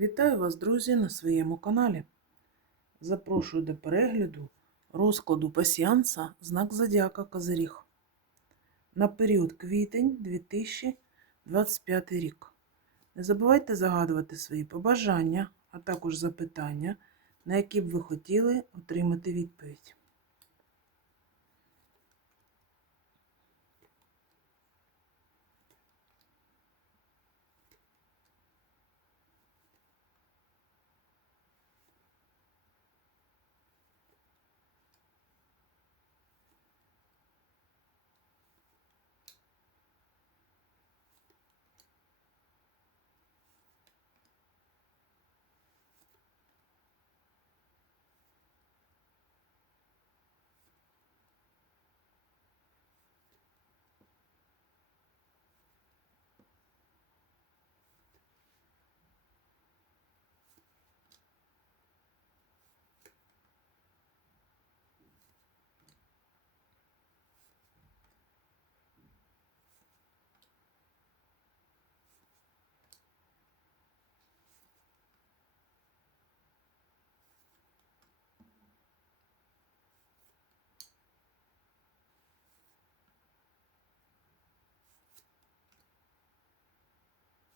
Вітаю вас, друзі, на своєму каналі. Запрошую до перегляду розкладу пасіанса знак Зодіака Козиріг на період квітень 2025 рік. Не забувайте загадувати свої побажання, а також запитання, на які б ви хотіли отримати відповідь.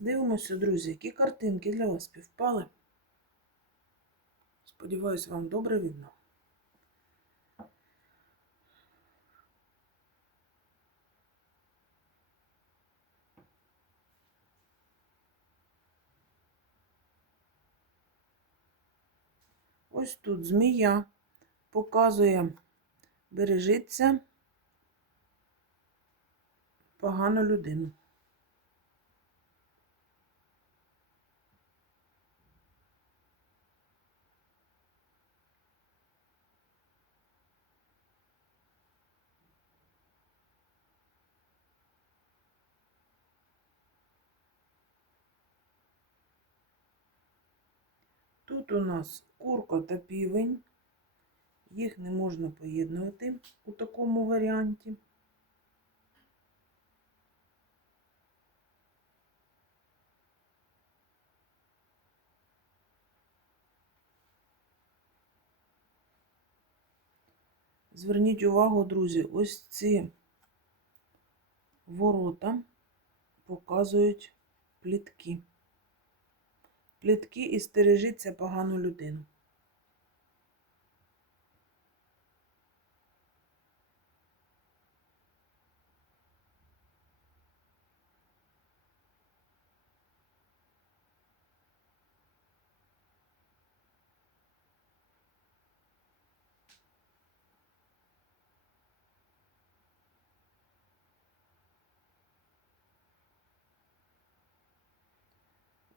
Дивимося, друзі, які картинки для вас співпали. Сподіваюсь, вам добре видно. Ось тут змія показує, бережиться погану людину. Тут у нас курка та півень. Їх не можна поєднувати у такому варіанті. Зверніть увагу, друзі, ось ці ворота показують плітки. Плітки і стережіться погану людину.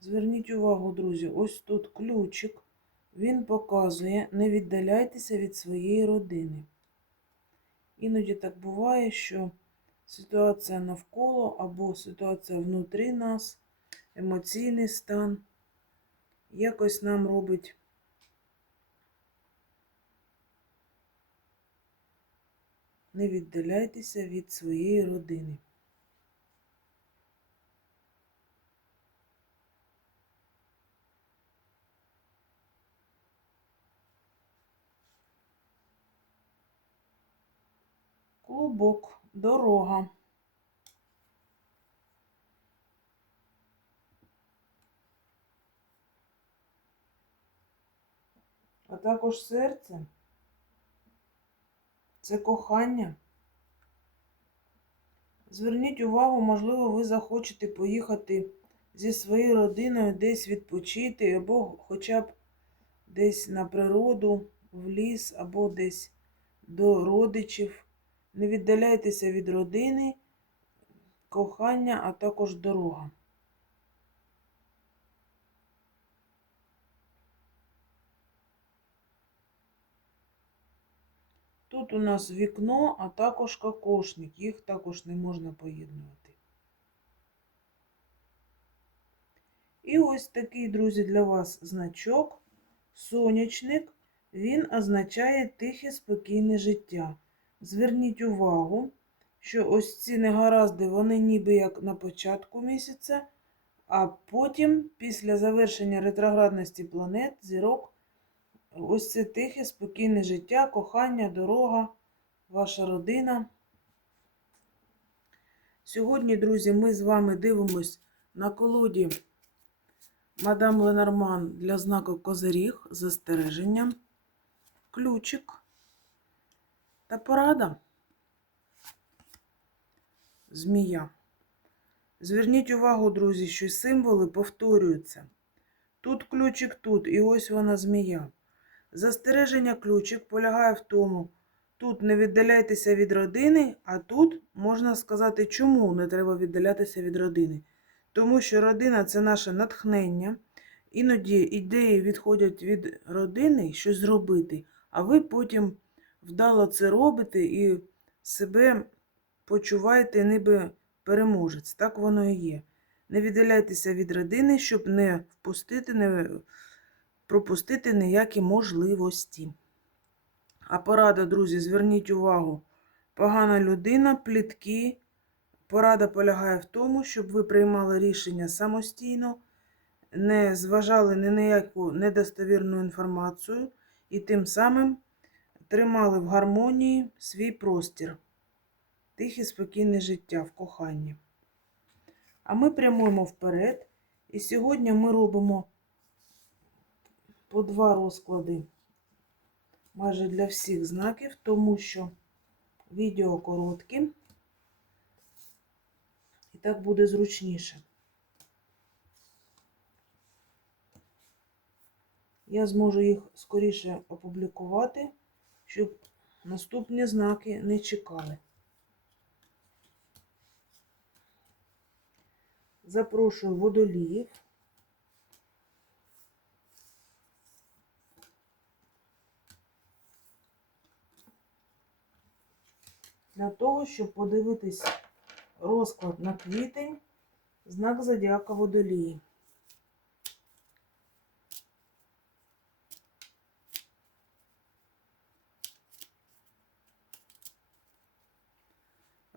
Зверніть увагу, друзі, ось тут ключик. Він показує, не віддаляйтеся від своєї родини. Іноді так буває, що ситуація навколо або ситуація внутрі нас, емоційний стан, якось нам робить не віддаляйтеся від своєї родини. Дорога. А також серце. Це кохання. Зверніть увагу, можливо, ви захочете поїхати зі своєю родиною десь відпочити, або хоча б десь на природу, в ліс, або десь до родичів. Не віддаляйтеся від родини, кохання, а також дорога. Тут у нас вікно, а також кокошник. Їх також не можна поєднувати. І ось такий, друзі, для вас значок, сонячник, він означає тихе, спокійне життя. Зверніть увагу, що ось ці негаразди, вони ніби як на початку місяця, А потім, після завершення ретроградності планет, зірок, ось це тихе, спокійне життя, кохання, дорога, ваша родина. Сьогодні, друзі, ми з вами дивимось на колоді Мадам Ленорман для знаку Козиріг з застереженням, ключик та порада. Змія. Зверніть увагу, друзі, що символи повторюються. Тут ключик тут, і ось вона змія. Застереження ключик полягає в тому, тут не віддаляйтеся від родини, а тут можна сказати, чому не треба віддалятися від родини. Тому що родина це наше натхнення. Іноді ідеї відходять від родини щось зробити, а ви потім вдало це робите і себе почуваєте ніби переможець. Так воно і є. Не віддаляйтеся від родини, щоб не впустити, не пропустити ніякі можливості. А порада, друзі, зверніть увагу. Погана людина, плітки. Порада полягає в тому, щоб ви приймали рішення самостійно, не зважали ні на яку недостовірну інформацію і тим самим тримали в гармонії свій простір, тихе, спокійне життя в коханні. А ми прямуємо вперед. І сьогодні ми робимо по два розклади майже для всіх знаків, тому що відео короткі. І так буде зручніше. Я зможу їх скоріше опублікувати, щоб наступні знаки не чекали. Запрошую водоліїв. Для того, щоб подивитись розклад на квітень, знак зодіака водолії.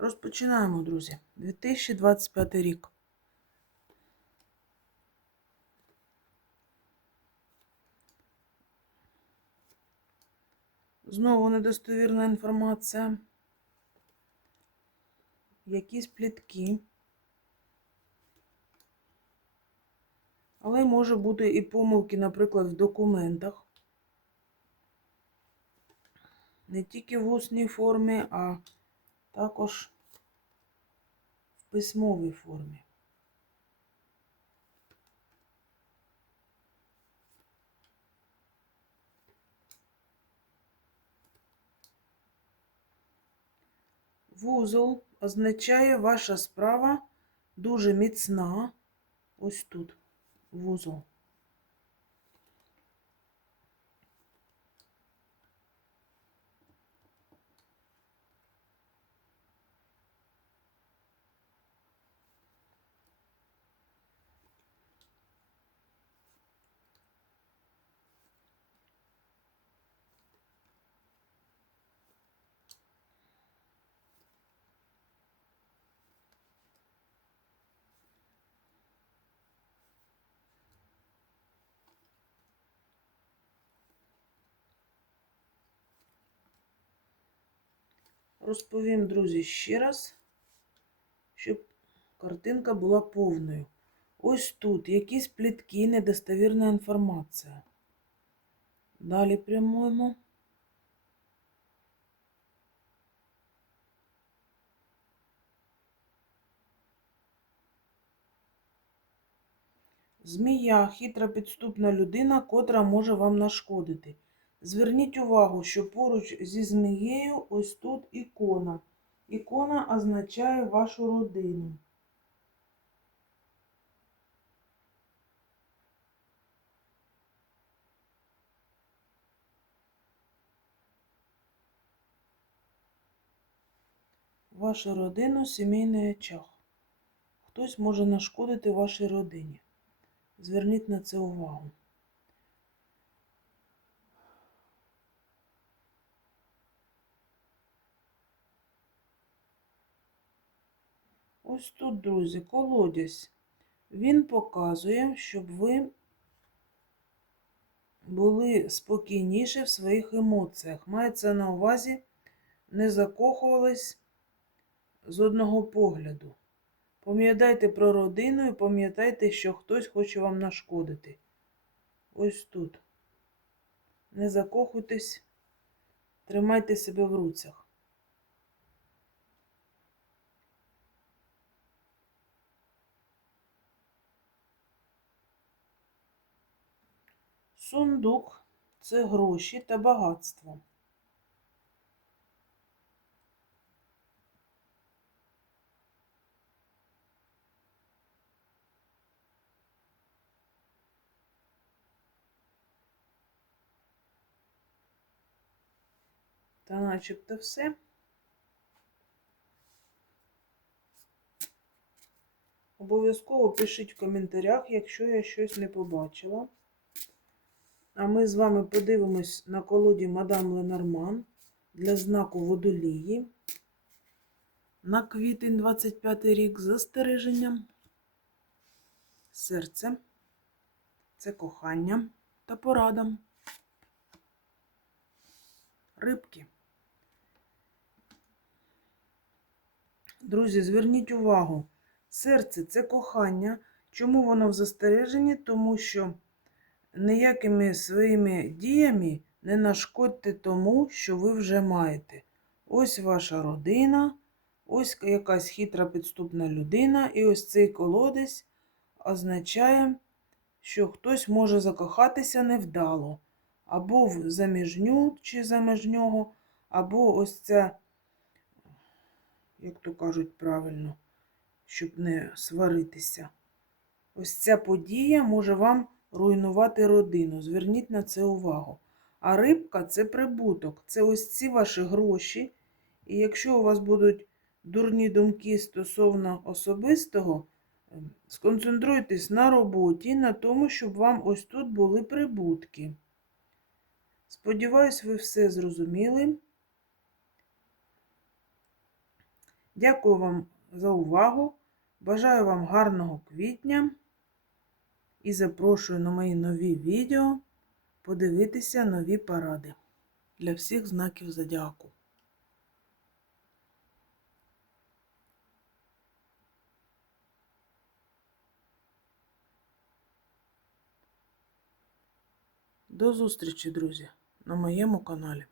Розпочинаємо, друзі. 2025 рік. Знову недостовірна інформація. Якісь плітки. Але може бути і помилки, наприклад, в документах. Не тільки в усній формі, а також письмовій формі. Вузол означає ваша справа дуже міцна. Ось тут вузол. Розповім, друзі, ще раз, щоб картинка була повною. Ось тут якісь плітки, недостовірна інформація. Далі прямуємо. Змія хитра підступна людина, котра може вам нашкодити. Зверніть увагу, що поруч зі змією ось тут ікона. Ікона означає вашу родину. Вашу родину сімейний очаг. Хтось може нашкодити вашій родині. Зверніть на це увагу. Ось тут, друзі, колодязь. Він показує, щоб ви були спокійніші в своїх емоціях. Мається на увазі, не закохувались з одного погляду. Пам'ятайте про родину і пам'ятайте, що хтось хоче вам нашкодити. Ось тут. Не закохуйтесь, тримайте себе в руцях. Сундук це гроші та багатство. Та начебто все. Обов'язково пишіть в коментарях, якщо я щось не побачила. А ми з вами подивимось на колоді Мадам Ленорман для знаку водолії на квітень 25 рік застереженням. Серце це кохання та порадам. Рибки. Друзі, зверніть увагу, серце це кохання. Чому воно в застереженні? Тому що ніякими своїми діями не нашкодьте тому, що ви вже маєте. Ось ваша родина, ось якась хитра підступна людина, і ось цей колодець означає, що хтось може закохатися невдало, або в заміжню чи заміжнього, або ось ця, як то кажуть правильно, щоб не сваритися. Ось ця подія може вам руйнувати родину. Зверніть на це увагу. А рибка це прибуток, це ось ці ваші гроші. І якщо у вас будуть дурні думки стосовно особистого, ем, сконцентруйтесь на роботі, на тому, щоб вам ось тут були прибутки. Сподіваюсь, ви все зрозуміли. Дякую вам за увагу. Бажаю вам гарного квітня і запрошую на мої нові відео подивитися нові паради для всіх знаків зодіаку. До зустрічі, друзі, на моєму каналі.